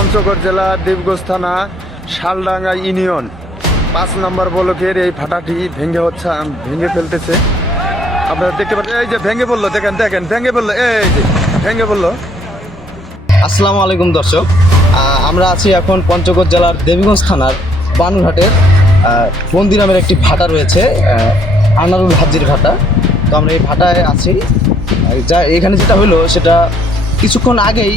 পঞ্চগড় জেলা দেবগঞ্জ থানা শালডাঙ্গা ইউনিয়ন 5 নম্বর ব্লকের এই ভাটাটি ভেঙে ফেলতেছে। আপনারা দেখতে পাচ্ছেন, এই যে ভেঙে পড়লো, দেখেন দেখেন ভেঙে পড়লো, এই যে ভেঙে পড়লো। আসসালামু আলাইকুম দর্শক, আমরা আছি এখন পঞ্চগড় জেলার দেবীগঞ্জ থানার বানুরহাটের বন্দি নামের একটি ভাটা রয়েছে, আনারুল হাজির ভাটা। তো আমরা এই ভাটায় আছি। এখানে যেটা হলো সেটা কিছুক্ষণ আগেই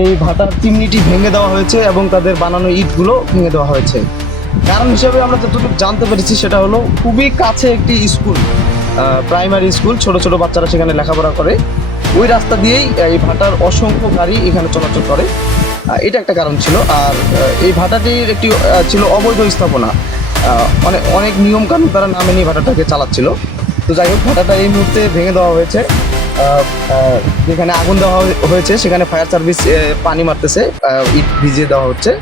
এই ভাটার চিমনিটি ভেঙে দেওয়া হয়েছে এবং তাদের বানানো ইটগুলো ভেঙে দেওয়া হয়েছে। কারণ হিসেবে আমরা যতটুকু জানতে পেরেছি সেটা হলো খুবই কাছে একটি স্কুল, প্রাইমারি স্কুল, ছোট ছোট বাচ্চারা সেখানে লেখাপড়া করে। ওই রাস্তা দিয়েই এই ভাটার অসংখ্য গাড়ি এখানে চলাচল করে, এটা একটা কারণ ছিল। আর এই ভাটাটির একটি ছিল অবৈধ স্থাপনা, অনেক নিয়মকানুন তারা না মেনে ভাটাটাকে চালাচ্ছিল। তো যাই হোক, ভাটাটা এই মুহূর্তে ভেঙে দেওয়া হয়েছে। যেখানে আগুন দেওয়া হয়েছে সেখানে ফায়ার সার্ভিস পানি মারতেছে, ইট ভিজিয়ে দেওয়া হচ্ছে।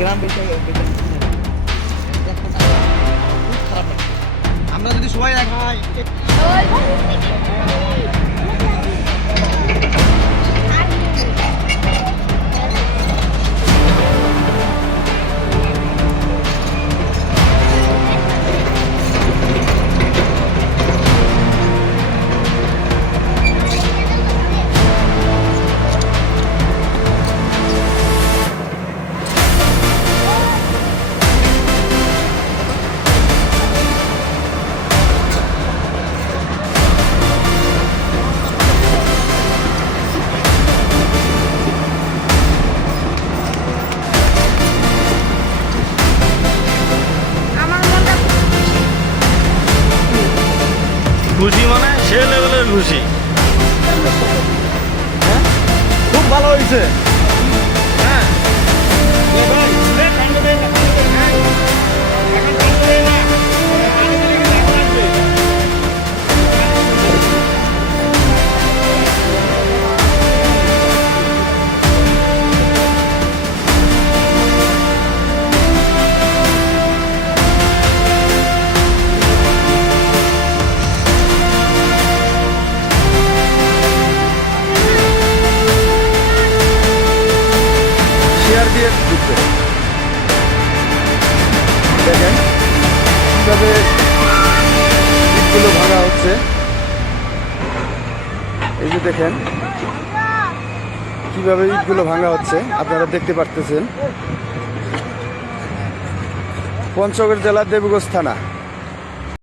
গ্রাম আমরা যদি সবাই খুশি মানে সে লেভেলের খুশি, খুব ভালো হয়েছে। দিয়ে ঢুকবে, দেখেন কিভাবে ইটগুলো ভাঙা হচ্ছে। এই যে দেখেন কিভাবে ইটগুলো ভাঙা হচ্ছে, আপনারা দেখতে পারতেছেন। পঞ্চগড় জেলা দেবগঞ্জ থানা।